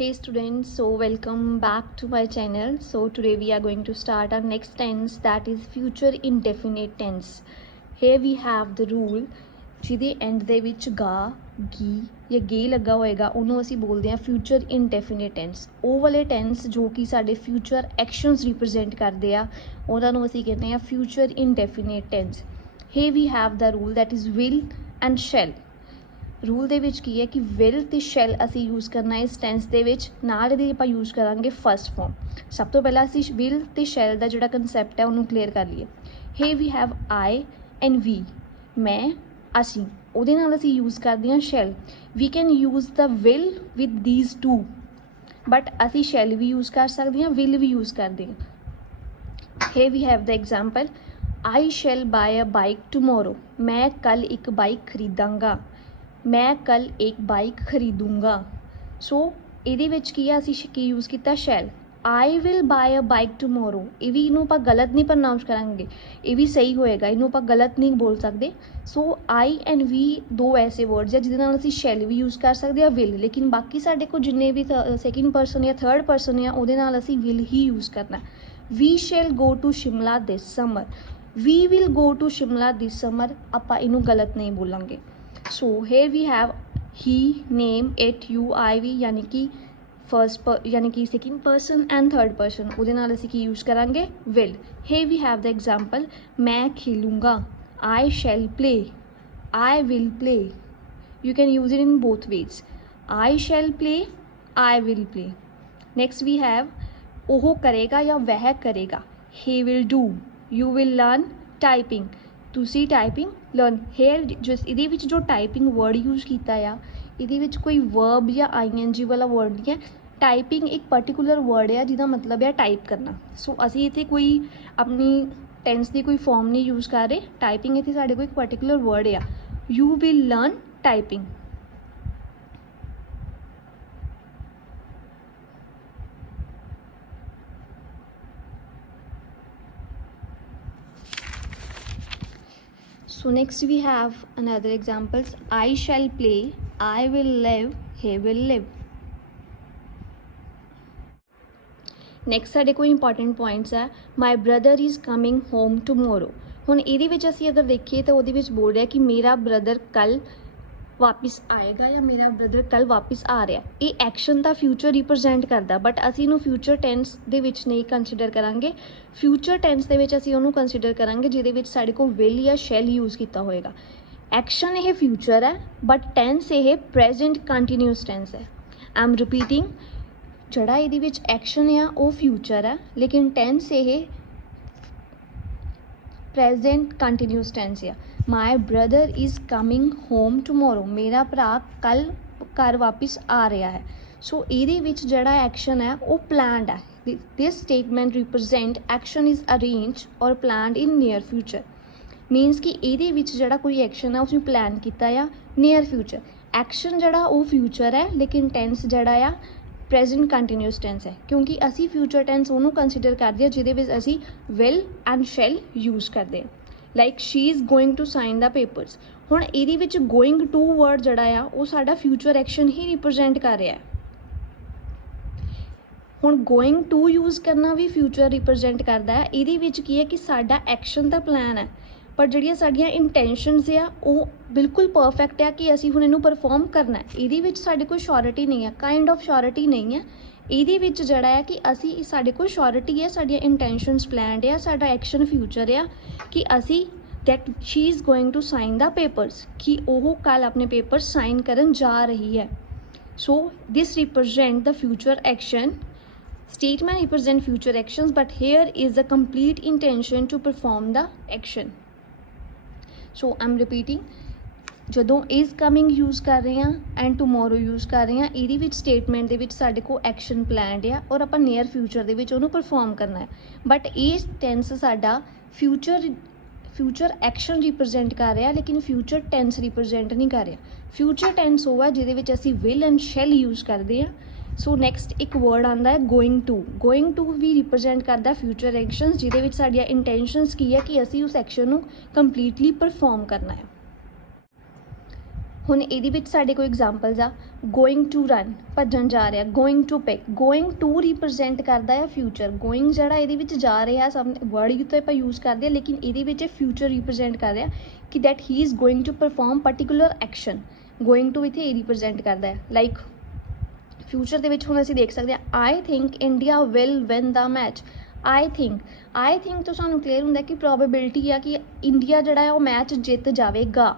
Hey students, so welcome back to my channel. So today we are going to start our next tense, that is future indefinite tense. Here we have the rule ਜਿਹਦੇ end ਦੇ ਵਿੱਚ ਗਾ ਗੀ ਜਾਂ ਗੇ ਲੱਗਾ ਹੋਏਗਾ ਉਹਨੂੰ ਅਸੀਂ ਬੋਲਦੇ ਹਾਂ ਫਿਊਚਰ ਇਨਡੈਫੀਨਿਟ ਟੈਂਸ। ਉਹ ਵਾਲੇ ਟੈਂਸ ਜੋ ਕਿ ਸਾਡੇ ਫਿਊਚਰ ਐਕਸ਼ਨਸ ਰਿਪਰੈਜ਼ੈਂਟ ਕਰਦੇ ਆ ਉਹਨਾਂ ਨੂੰ ਅਸੀਂ ਕਹਿੰਦੇ ਆ future indefinite tense. Here we have the rule that is will and shall. Rule ਦੇ ਵਿੱਚ ਕੀ ਹੈ ਕਿ ਵਿਲ ਤੇ ਸ਼ੈਲ ਅਸੀਂ ਯੂਜ਼ ਕਰਨਾ ਇਸ ਟੈਂਸ ਦੇ ਵਿੱਚ। ਨਾਲ ਇਹਦੇ ਆਪਾਂ ਯੂਜ਼ ਕਰਾਂਗੇ ਫਸਟ ਫਾਰਮ। ਸਭ ਤੋਂ ਪਹਿਲਾਂ ਅਸੀਂ ਵਿਲ ਤੇ ਸ਼ੈਲ ਦਾ ਜਿਹੜਾ ਕਨਸੈਪਟ ਹੈ ਉਹਨੂੰ ਕਲੀਅਰ ਕਰ ਲਈਏ। ਹੇ we have I and we, ਮੈਂ ਅਸੀਂ, ਉਹਦੇ ਨਾਲ ਅਸੀਂ ਯੂਜ਼ ਕਰਦੇ ਹਾਂ shall. We can use the will with these two, but ਅਸੀਂ ਸ਼ੈਲ ਵੀ ਯੂਜ਼ ਕਰ ਸਕਦੇ ਹਾਂ, ਵਿਲ ਵੀ ਯੂਜ਼ ਕਰਦੇ ਹਾਂ। Hey we have the example, I shall buy a bike tomorrow, ਮੈਂ ਕੱਲ੍ਹ ਇੱਕ ਬਾਈਕ ਖਰੀਦਾਂਗਾ। ਮੈਂ ਕੱਲ੍ਹ ਇੱਕ ਬਾਈਕ ਖਰੀਦੂੰਗਾ। ਸੋ ਇਹਦੇ ਵਿੱਚ ਕੀ ਆ, ਅਸੀਂ ਕੀ ਯੂਜ਼ ਕੀਤਾ shall. I will buy a bike tomorrow, ਇਹ ਵੀ ਇਹਨੂੰ ਆਪਾਂ ਗਲਤ ਨਹੀਂ ਪ੍ਰਨਾਊਂਸ ਕਰਾਂਗੇ, ਇਹ ਵੀ ਸਹੀ ਹੋਏਗਾ, ਇਹਨੂੰ ਆਪਾਂ ਗਲਤ ਨਹੀਂ ਬੋਲ ਸਕਦੇ। ਸੋ ਆਈ ਐਂਡ ਵੀ ਦੋ ਐਸੇ ਵਰਡਸ ਆ ਜਿਹਦੇ ਨਾਲ ਅਸੀਂ ਸ਼ੈਲ ਵੀ ਯੂਜ਼ ਕਰ ਸਕਦੇ ਹਾਂ, ਵਿਲ। ਲੇਕਿਨ ਬਾਕੀ ਸਾਡੇ ਕੋਲ ਜਿੰਨੇ ਵੀ ਸੈਕਿੰਡ ਪਰਸਨ ਜਾਂ ਥਰਡ ਪਰਸਨ ਆ ਉਹਦੇ ਨਾਲ ਅਸੀਂ ਵਿਲ ਹੀ ਯੂਜ਼ ਕਰਨਾ। We shall go to Shimla this summer, we will go to Shimla this summer, ਆਪਾਂ ਇਹਨੂੰ ਗਲਤ ਨਹੀਂ ਬੋਲਾਂਗੇ। सो here we have he, name, it, you, I, we, यानी कि यानी कि second person and third person, ਉਹਦੇ ਨਾਲ ਅਸੀਂ ਕੀ ਯੂਜ਼ ਕਰਾਂਗੇ will। here we have the example, मैं खेलूँगा, I shall play, I will play। you can use it in both ways, I shall play, I will play। next we have ਉਹ करेगा या वह करेगा, he will do, you will learn typing, ਤੁਸੀਂ typing learn. Hair ਜਿਸ ਇਹਦੇ ਵਿੱਚ ਜੋ ਟਾਈਪਿੰਗ ਵਰਡ ਯੂਜ਼ ਕੀਤਾ ਆ ਇਹਦੇ ਵਿੱਚ ਕੋਈ ਵਰਬ ਜਾਂ ING ਵਾਲਾ ਵਰਡ ਨਹੀਂ ਹੈ। ਟਾਈਪਿੰਗ ਇੱਕ ਪਰਟੀਕੂਲਰ ਵਰਡ ਆ ਜਿਹਦਾ ਮਤਲਬ ਹੈ ਟਾਈਪ ਕਰਨਾ। ਸੋ ਅਸੀਂ ਇੱਥੇ ਕੋਈ ਆਪਣੀ ਟੈਂਸ ਦੀ ਕੋਈ ਫਾਰਮ ਨਹੀਂ ਯੂਜ਼ ਕਰ ਰਹੇ, ਟਾਈਪਿੰਗ ਇੱਥੇ ਸਾਡੇ ਕੋਲ ਇੱਕ ਪਰਟੀਕੂਲਰ ਵਰਡ ਆ। You will learn typing. So next we have another examples, I shall play, I will live, he will live। next ਸਾਡੇ ਕੋਈ ਇੰਪੋਰਟੈਂਟ ਪੁਆਇੰਟਸ ਹੈ, my brother is coming home tomorrow। ਹੁਣ ਇਹਦੇ ਵਿੱਚ ਅਸੀਂ ਅਗਰ ਦੇਖੀਏ ਤਾਂ ਉਹਦੇ ਵਿੱਚ ਬੋਲ ਰਿਹਾ ਕਿ ਮੇਰਾ ਬ੍ਰਦਰ ਕੱਲ੍ਹ ਵਾਪਿਸ ਆਏਗਾ ਜਾਂ ਮੇਰਾ ਬ੍ਰਦਰ ਕੱਲ੍ਹ ਵਾਪਿਸ ਆ ਰਿਹਾ। ਇਹ ਐਕਸ਼ਨ ਦਾ ਫਿਊਚਰ ਰਿਪਰੈਜ਼ੈਂਟ ਕਰਦਾ, ਬਟ ਅਸੀਂ ਇਹਨੂੰ ਫਿਊਚਰ ਟੈਂਸ ਦੇ ਵਿੱਚ ਨਹੀਂ ਕੰਸੀਡਰ ਕਰਾਂਗੇ। ਫਿਊਚਰ ਟੈਂਸ ਦੇ ਵਿੱਚ ਅਸੀਂ ਉਹਨੂੰ ਕੰਸੀਡਰ ਕਰਾਂਗੇ ਜਿਹਦੇ ਵਿੱਚ ਸਾਡੇ ਕੋਲ ਵਿਲ ਜਾਂ ਸ਼ੈਲ ਯੂਜ਼ ਕੀਤਾ ਹੋਏਗਾ। ਐਕਸ਼ਨ ਇਹ ਫਿਊਚਰ ਹੈ, ਬਟ ਟੈਂਸ ਇਹ ਪ੍ਰੈਜ਼ੈਂਟ ਕੰਟੀਨਿਊਸ ਟੈਂਸ ਹੈ। ਆਈ ਐਮ ਰਿਪੀਟਿੰਗ, ਜਿਹੜਾ ਇਹਦੇ ਵਿੱਚ ਐਕਸ਼ਨ ਆ ਉਹ ਫਿਊਚਰ ਹੈ, ਲੇਕਿਨ ਟੈਂਸ ਇਹ ਪ੍ਰੈਜ਼ੈਂਟ ਕੰਟੀਨਿਊਸ ਟੈਂਸ ਆ। My brother is coming home tomorrow, ਮੇਰਾ ਭਰਾ ਕੱਲ੍ਹ ਘਰ ਵਾਪਿਸ ਆ ਰਿਹਾ ਹੈ। ਸੋ ਇਹਦੇ ਵਿੱਚ ਜਿਹੜਾ ਐਕਸ਼ਨ ਹੈ ਉਹ ਪਲਾਨਡ ਹੈ। This statement represent action is arrange or planned in near future. Means ਕਿ ਇਹਦੇ ਵਿੱਚ ਜਿਹੜਾ ਕੋਈ ਐਕਸ਼ਨ ਹੈ ਉਸਨੂੰ ਪਲਾਨ ਕੀਤਾ ਆ ਨੀਅਰ ਫਿਊਚਰ। ਐਕਸ਼ਨ ਜਿਹੜਾ ਉਹ ਫਿਊਚਰ ਹੈ, ਲੇਕਿਨ ਟੈਂਸ ਜਿਹੜਾ ਆ ਪ੍ਰੈਜ਼ੈਂਟ ਕੰਟੀਨਿਊਸ ਟੈਂਸ ਹੈ, ਕਿਉਂਕਿ ਅਸੀਂ ਫਿਊਚਰ ਟੈਂਸ ਉਹਨੂੰ ਕੰਸੀਡਰ ਕਰਦੇ ਹਾਂ ਜਿਹਦੇ ਵਿੱਚ ਅਸੀਂ ਵਿਲ ਐਂਡ ਸ਼ੈਲ ਯੂਜ਼ ਕਰਦੇ ਹਾਂ। Like she is going to sign the papers. ਹੁਣ ਇਹਦੇ ਵਿੱਚ ਗੋਇੰਗ ਟੂ ਵਰਡ ਜਿਹੜਾ ਆ ਉਹ ਸਾਡਾ ਫਿਊਚਰ ਐਕਸ਼ਨ ਹੀ ਰਿਪਰੈਜ਼ੈਂਟ ਕਰ ਰਿਹਾ ਹੈ। ਹੁਣ ਗੋਇੰਗ ਟੂ ਯੂਜ਼ ਕਰਨਾ ਵੀ ਫਿਊਚਰ ਰਿਪਰੈਜ਼ੈਂਟ ਕਰਦਾ ਹੈ। ਇਹਦੇ ਵਿੱਚ ਕੀ ਹੈ ਕਿ ਸਾਡਾ ਐਕਸ਼ਨ ਦਾ ਪਲਾਨ ਹੈ, ਪਰ ਜਿਹੜੀਆਂ ਸਾਡੀਆਂ ਇੰਟੈਂਸ਼ਨਸ ਆ ਉਹ ਬਿਲਕੁਲ ਪਰਫੈਕਟ ਆ ਕਿ ਅਸੀਂ ਹੁਣ ਇਹਨੂੰ ਪਰਫੋਰਮ ਕਰਨਾ। ਇਹਦੇ ਵਿੱਚ ਸਾਡੇ ਕੋਲ ਸ਼ੋਰਿਟੀ ਨਹੀਂ ਹੈ, ਕਾਈਂਡ ਆਫ ਸ਼ੋਰਿਟੀ ਨਹੀਂ ਹੈ। ਇਹਦੇ ਵਿੱਚ ਜਿਹੜਾ ਹੈ ਕਿ ਅਸੀਂ ਸਾਡੇ ਕੋਲ ਸ਼ੋਰਿਟੀ ਹੈ, ਸਾਡੀਆਂ ਇੰਟੈਂਸ਼ਨਸ ਪਲਾਨਡ ਆ, ਸਾਡਾ ਐਕਸ਼ਨ ਫਿਊਚਰ ਆ ਕਿ ਅਸੀਂ that she is going to sign the papers, ਕਿ ਉਹ ਕੱਲ੍ਹ ਆਪਣੇ ਪੇਪਰ ਸਾਈਨ ਕਰਨ ਜਾ ਰਹੀ ਹੈ। So this represent the future action. Statement represent future actions, but here is the complete intention to perform the action। So I'm repeating, ਜਦੋਂ is coming use ਕਰ ਰਹੇ ਹਾਂ and tomorrow use ਕਰ ਰਹੇ ਹਾਂ, ਇਹਦੇ ਵਿੱਚ ਸਟੇਟਮੈਂਟ ਦੇ ਵਿੱਚ ਸਾਡੇ ਕੋਲ ਐਕਸ਼ਨ ਪਲਾਨਡ ਆ ਔਰ ਆਪਾਂ ਨੀਅਰ ਫਿਊਚਰ ਦੇ ਵਿੱਚ ਉਹਨੂੰ ਪਰਫੋਰਮ ਕਰਨਾ ਹੈ। ਬਟ ਇਹ ਟੈਂਸ ਸਾਡਾ ਫਿਊਚਰ ਐਕਸ਼ਨ ਰਿਪਰੈਜ਼ੈਂਟ ਕਰ ਰਿਹਾ, ਲੇਕਿਨ ਫਿਊਚਰ ਟੈਂਸ ਰਿਪਰੈਜ਼ੈਂਟ ਨਹੀਂ ਕਰ ਰਿਹਾ। ਫਿਊਚਰ ਟੈਂਸ ਉਹ ਹੈ ਜਿਹਦੇ ਵਿੱਚ ਅਸੀਂ ਵਿਲ ਐਂਡ ਸ਼ੈਲ ਯੂਜ਼ ਕਰਦੇ ਹਾਂ। ਸੋ ਨੈਕਸਟ ਇੱਕ ਵਰਡ ਆਉਂਦਾ ਹੈ ਗੋਇੰਗ ਟੂ। ਗੋਇੰਗ ਟੂ ਵੀ ਰਿਪਰੈਜ਼ੈਂਟ ਕਰਦਾ ਫਿਊਚਰ ਐਕਸ਼ਨਸ, ਜਿਹਦੇ ਵਿੱਚ ਸਾਡੀਆਂ ਇੰਟੈਂਸ਼ਨਸ ਕੀ ਹੈ ਕਿ ਅਸੀਂ ਉਸ ਐਕਸ਼ਨ ਨੂੰ ਕੰਪਲੀਟਲੀ ਪਰਫੋਰਮ ਕਰਨਾ ਹੈ। ਹੁਣ ਇਹਦੇ ਵਿੱਚ ਸਾਡੇ ਕੋਲ ਐਗਜ਼ਾਮਪਲਸ ਆ ਗੋਇੰਗ ਟੂ ਰਨ, ਭੱਜਣ ਜਾ ਰਿਹਾ, going to pick, going to represent ਕਰਦਾ ਹੈ ਫਿਊਚਰ, ਗੋਇੰਗ ਜਿਹੜਾ ਇਹਦੇ ਵਿੱਚ ਜਾ ਰਿਹਾ ਸਭ ਵਰਡ ਤਾਂ ਆਪਾਂ ਯੂਜ਼ ਕਰਦੇ ਹਾਂ ਲੇਕਿਨ ਇਹਦੇ ਵਿੱਚ ਫਿਊਚਰ ਰਿਪਰੈਜ਼ੈਂਟ ਕਰ ਰਿਹਾ ਕਿ that he is going to perform particular action. Going to ਇੱਥੇ ਇਹ ਰਿਪਰੈਜ਼ੈਂਟ ਕਰਦਾ ਹੈ। ਲਾਈਕ ਫਿਊਚਰ ਦੇ ਵਿੱਚ ਹੁਣ ਅਸੀਂ ਦੇਖ ਸਕਦੇ ਹਾਂ I think India will win the match. I think ਤੋਂ ਸਾਨੂੰ ਕਲੀਅਰ ਹੁੰਦਾ ਕਿ ਪ੍ਰੋਬੇਬਿਲਿਟੀ ਆ ਕਿ ਇੰਡੀਆ ਜਿਹੜਾ ਹੈ ਉਹ ਮੈਚ ਜਿੱਤ ਜਾਵੇਗਾ।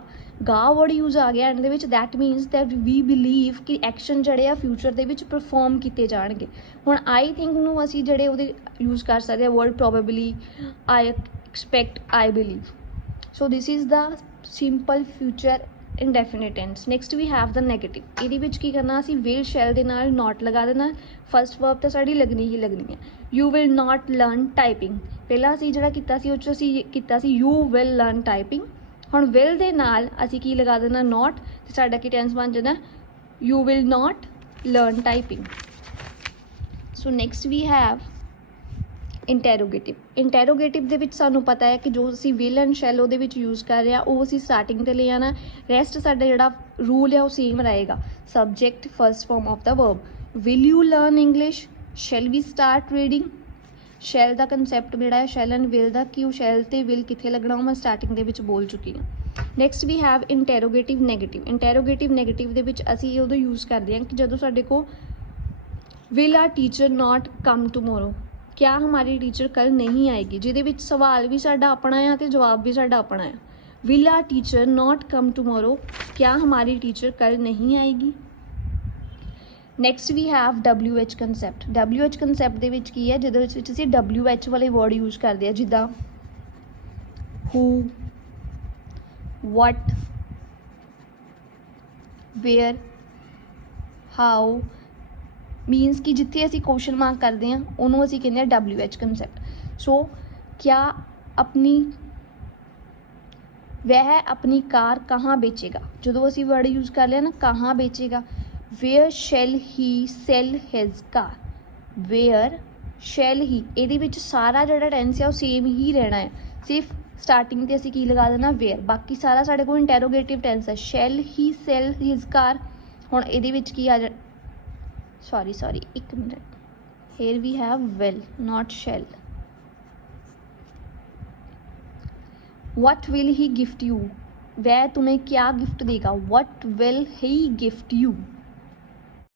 ਗਾ ਵਰਡ ਯੂਜ਼ ਆ ਗਿਆ ਐਂਡ ਦੇ ਵਿੱਚ, that means that we believe ਕਿ ਐਕਸ਼ਨ ਜਿਹੜੇ ਆ ਫਿਊਚਰ ਦੇ ਵਿੱਚ ਪਰਫਾਰਮ ਕੀਤੇ ਜਾਣਗੇ। ਹੁਣ ਆਈ ਥਿੰਕ ਨੂੰ ਅਸੀਂ ਜਿਹੜੇ ਉਹਦੇ ਯੂਜ਼ ਕਰ ਸਕਦੇ ਹਾਂ word probably, I expect, I believe. So this is the simple future indefinite tense। next we have the negative। ਇਹਦੇ ਵਿੱਚ ਕੀ ਕਰਨਾ ਅਸੀਂ will shall ਦੇ ਨਾਲ not ਲਗਾ ਦੇਣਾ। first verb ਤਾਂ ਸਾਡੀ ਲੱਗਣੀ ਹੀ ਲੱਗਣੀ ਹੈ। you will not learn typing। ਪਹਿਲਾਂ ਅਸੀਂ ਜਿਹੜਾ ਕੀਤਾ ਸੀ ਉਹ 'ਚ ਅਸੀਂ ਕੀਤਾ ਸੀ you will learn typing। ਹੁਣ will ਦੇ ਨਾਲ ਅਸੀਂ ਕੀ ਲਗਾ ਦੇਣਾ not, ਤੇ ਸਾਡਾ ਕੀ ਟੈਂਸ ਬਣ ਜਾਣਾ you will not learn typing। so next we have ਇੰਟੈਰੋਗੇਟਿਵ ਦੇ ਵਿੱਚ ਸਾਨੂੰ ਪਤਾ ਹੈ ਕਿ ਜੋ ਅਸੀਂ ਵਿਲ ਐਂਡ ਸ਼ੈਲ ਉਹਦੇ ਵਿੱਚ ਯੂਜ਼ ਕਰ ਰਹੇ ਹਾਂ ਉਹ ਅਸੀਂ ਸਟਾਰਟਿੰਗ 'ਤੇ ਲੈ ਆਉਣਾ। ਰੈਸਟ ਸਾਡਾ ਜਿਹੜਾ ਰੂਲ ਹੈ ਉਹ ਸੇਮ ਰਹੇਗਾ। Subject first form of the verb. Will you learn English, shall we start reading. Shall ਦਾ ਕੰਸੈਪਟ ਜਿਹੜਾ ਹੈ ਸ਼ੈਲ ਐਂਡ ਵਿਲ ਦਾ, ਕਿ ਉਹ ਸ਼ੈਲ ਅਤੇ ਵਿਲ ਕਿੱਥੇ ਲੱਗਣਾ ਉਹ ਮੈਂ ਸਟਾਰਟਿੰਗ ਦੇ ਵਿੱਚ ਬੋਲ ਚੁੱਕੀ ਹਾਂ। ਨੈਕਸਟ ਵੀ ਹੈਵ ਇੰਟੈਰੋਗੇਟਿਵ ਨੈਗੇਟਿਵ ਦੇ ਵਿੱਚ ਅਸੀਂ ਉਦੋਂ ਯੂਜ਼ ਕਰਦੇ ਹਾਂ ਕਿ ਜਦੋਂ ਸਾਡੇ ਕੋਲ will our teacher not come tomorrow, क्या हमारी टीचर कल नहीं आएगी, ਜਿਹਦੇ ਵਿੱਚ ਸਵਾਲ ਵੀ ਸਾਡਾ ਆਪਣਾ ਆ ਤੇ ਜਵਾਬ ਵੀ ਸਾਡਾ ਆਪਣਾ ਆ। Will our teacher not come tomorrow, क्या हमारी टीचर कल नहीं आएगी। Next we have WH concept. WH concept ਦੇ ਵਿੱਚ ਕੀ ਹੈ ਜਿਹਦੇ ਵਿੱਚ ਅਸੀਂ WH ਵਾਲੇ ਵਰਡ ਯੂਜ਼ ਕਰਦੇ ਆ, ਜਿੱਦਾਂ who, what, where, how। Means ਕਿ ਜਿੱਥੇ ਅਸੀਂ ਕੁਐਸਚਨ ਮਾਰਕ ਕਰਦੇ ਹਾਂ ਉਹਨੂੰ ਅਸੀਂ ਕਹਿੰਦੇ ਹਾਂ WH ਕੰਸੈਪਟ। ਸੋ ਕਿਆ ਆਪਣੀ ਵह ਆਪਣੀ ਕਾਰ ਕਹਾਂ ਵੇਚੇਗਾ, ਜਦੋਂ ਅਸੀਂ ਵਰਡ ਯੂਜ਼ ਕਰ ਲਿਆ ਨਾ ਕਹਾਂ ਵੇਚੇਗਾ। ਵੇਅਰ ਸ਼ੈਲ ਹੀ ਸੈਲ ਹਿਜ਼ ਕਾਰ, ਵੇਅਰ ਸ਼ੈਲ ਹੀ, ਇਹਦੇ ਵਿੱਚ ਸਾਰਾ ਜਿਹੜਾ ਟੈਂਸ ਹੈ ਉਹ ਸੇਮ ਹੀ ਰਹਿਣਾ ਹੈ, ਸਿਰਫ ਸਟਾਰਟਿੰਗ 'ਤੇ ਅਸੀਂ ਕੀ ਲਗਾ ਦੇਣਾ ਵੇਅਰ, ਬਾਕੀ ਸਾਰਾ ਸਾਡੇ ਕੋਲ ਇੰਟੈਰੋਗੇਟਿਵ ਟੈਂਸ ਹੈ। ਸ਼ੈਲ ਹੀ ਸੈਲ ਹਿਜ਼ ਕਾਰ, ਹੁਣ ਇਹਦੇ ਵਿੱਚ ਕੀ ਆ ਜਾ sorry 1 minute, here we have will not shall। what will he gift you, वह तुम्हें क्या गिफ्ट देगा। what will he gift you,